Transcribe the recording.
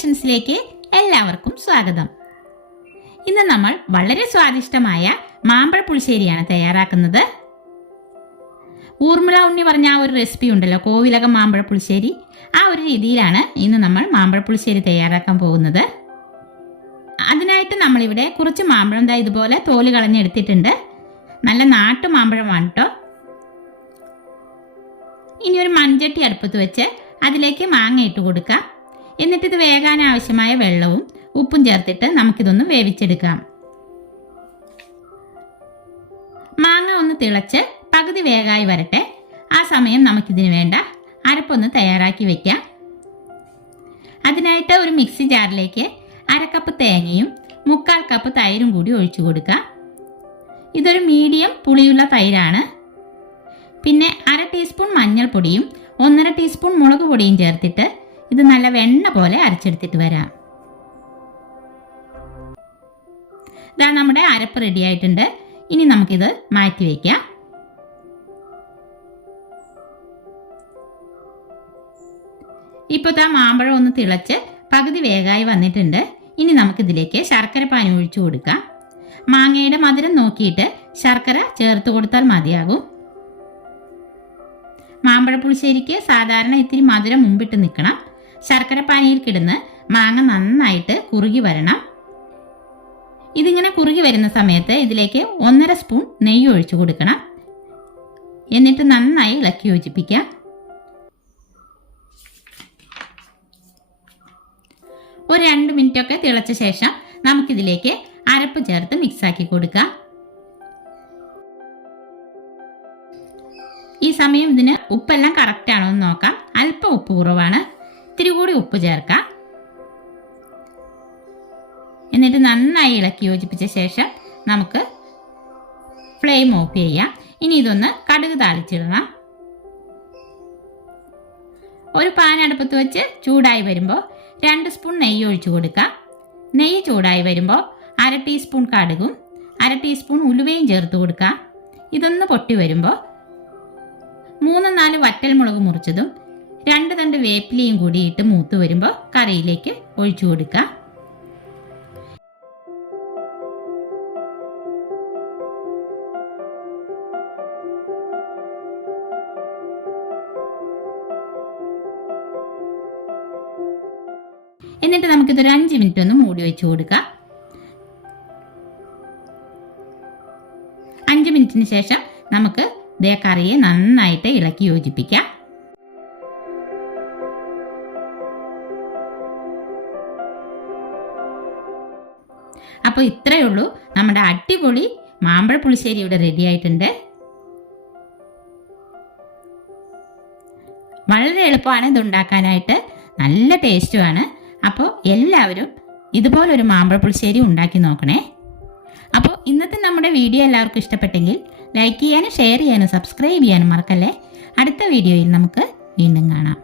ക്രിയേഷൻസിലേക്ക് എല്ലാവർക്കും സ്വാഗതം. ഇന്ന് നമ്മൾ വളരെ സ്വാദിഷ്ടമായ മാമ്പഴ പുളിശ്ശേരിയാണ് തയ്യാറാക്കുന്നത്. ഊർമിള ഉണ്ണി പറഞ്ഞ ആ ഒരു റെസിപ്പി ഉണ്ടല്ലോ, കോവിലകം മാമ്പഴ പുളിശ്ശേരി, ആ ഒരു രീതിയിലാണ് ഇന്ന് നമ്മൾ മാമ്പഴ പുളിശ്ശേരി തയ്യാറാക്കാൻ പോകുന്നത്. അതിനായിട്ട് നമ്മളിവിടെ കുറച്ച് മാമ്പഴം ഇതുപോലെ തോല് കളഞ്ഞെടുത്തിട്ടുണ്ട്. നല്ല നാട്ടു മാമ്പഴമാണ് കേട്ടോ. ഇനി ഒരു മൺചട്ടി അടുപ്പത്ത് വെച്ച് അതിലേക്ക് മാങ്ങ ഇട്ട് കൊടുക്കാം. എന്നിട്ടിത് വേകാൻ ആവശ്യമായ വെള്ളവും ഉപ്പും ചേർത്തിട്ട് നമുക്കിതൊന്ന് വേവിച്ചെടുക്കാം. മാങ്ങ ഒന്ന് തിളച്ച് പകുതി വേഗമായി വരട്ടെ. ആ സമയം നമുക്കിതിന് വേണ്ട അരപ്പൊന്ന് തയ്യാറാക്കി വെക്കാം. അതിനായിട്ട് ഒരു മിക്സി ജാറിലേക്ക് 1/2 കപ്പ് തേങ്ങയും 3/4 കപ്പ് തൈരും കൂടി ഒഴിച്ചു കൊടുക്കാം. ഇതൊരു മീഡിയം പുളിയുള്ള തൈരാണ്. പിന്നെ 1/2 ടീസ്പൂൺ മഞ്ഞൾപ്പൊടിയും 1/2 ടീസ്പൂൺ മുളക് പൊടിയും ചേർത്തിട്ട് ഇത് നല്ല വെണ്ണ പോലെ അരച്ചെടുത്തിട്ട് വരാം. ഇതാ നമ്മുടെ അരപ്പ് റെഡി ആയിട്ടുണ്ട്. ഇനി നമുക്കിത് മാറ്റി വയ്ക്കാം. ഇപ്പോൾ മാമ്പഴം ഒന്ന് തിളച്ച് പകുതി വേഗമായി വന്നിട്ടുണ്ട്. ഇനി നമുക്കിതിലേക്ക് ശർക്കര പാനി ഒഴിച്ചു കൊടുക്കാം. മാങ്ങയുടെ മധുരം നോക്കിയിട്ട് ശർക്കര ചേർത്ത് കൊടുത്താൽ മതിയാകും. മാമ്പഴ പുളിശ്ശേരിക്ക് സാധാരണ ഇത്തിരി മധുരം മുമ്പിട്ട് നിൽക്കണം. ശർക്കര പാനിയിൽ കിടന്ന് മാങ്ങ നന്നായിട്ട് കുറുകി വരണം. ഇതിങ്ങനെ കുറുകി വരുന്ന സമയത്ത് ഇതിലേക്ക് 1/2 സ്പൂൺ നെയ്യ് ഒഴിച്ചു കൊടുക്കണം. എന്നിട്ട് നന്നായി ഇളക്കി യോജിപ്പിക്കാം. ഒരു 2 മിനിറ്റൊക്കെ തിളച്ച ശേഷം നമുക്കിതിലേക്ക് അരപ്പ് ചേർത്ത് മിക്സാക്കി കൊടുക്കാം. ഈ സമയം ഇതിന് ഉപ്പെല്ലാം കറക്റ്റ് ആണോ എന്ന് നോക്കാം. അല്പം ഉപ്പ് കുറവാണ്, ഇത്തിരി കൂടി ഉപ്പ് ചേർക്കാം. എന്നിട്ട് നന്നായി ഇളക്കി യോജിപ്പിച്ച ശേഷം നമുക്ക് ഫ്ലെയിം ഓഫ് ചെയ്യാം. ഇനി ഇതൊന്ന് കടുക് താളിച്ചിടണം. ഒരു പാൻ അടുപ്പത്ത് വെച്ച് ചൂടായി വരുമ്പോൾ 2 സ്പൂൺ നെയ്യ് ഒഴിച്ചു കൊടുക്കാം. നെയ്യ് ചൂടായി വരുമ്പോൾ 1/2 ടീസ്പൂൺ കടുകും 1/2 ടീസ്പൂൺ ഉലുവയും ചേർത്ത് കൊടുക്കാം. ഇതൊന്ന് പൊട്ടി വരുമ്പോൾ 3-4 വറ്റൽമുളക് മുറിച്ചതും 2 തണ്ട് വേപ്പിലയും കൂടി ഇട്ട് മൂത്ത് വരുമ്പോൾ കറിയിലേക്ക് ഒഴിച്ചു കൊടുക്കാം. എന്നിട്ട് നമുക്കിതൊരു 5 മിനിറ്റ് ഒന്ന് മൂടി വെച്ച് കൊടുക്കാം. 5 മിനിറ്റിന് ശേഷം നമുക്ക് കറിയെ നന്നായിട്ട് ഇളക്കി യോജിപ്പിക്കാം. അപ്പോൾ ഇത്രയേ ഉള്ളൂ, നമ്മുടെ അടിപൊളി മാമ്പഴ പുളിശ്ശേരി ഇവിടെ റെഡി ആയിട്ടുണ്ട്. വളരെ എളുപ്പമാണ് ഇത് ഉണ്ടാക്കാനായിട്ട്, നല്ല ടേസ്റ്റുമാണ്. അപ്പോൾ എല്ലാവരും ഇതുപോലൊരു മാമ്പഴ പുളിശ്ശേരി ഉണ്ടാക്കി നോക്കണേ. അപ്പോൾ ഇന്നത്തെ നമ്മുടെ വീഡിയോ എല്ലാവർക്കും ഇഷ്ടപ്പെട്ടെങ്കിൽ ലൈക്ക് ചെയ്യാനും ഷെയർ ചെയ്യാനും സബ്സ്ക്രൈബ് ചെയ്യാനും മറക്കല്ലേ. അടുത്ത വീഡിയോയിൽ നമുക്ക് വീണ്ടും കാണാം.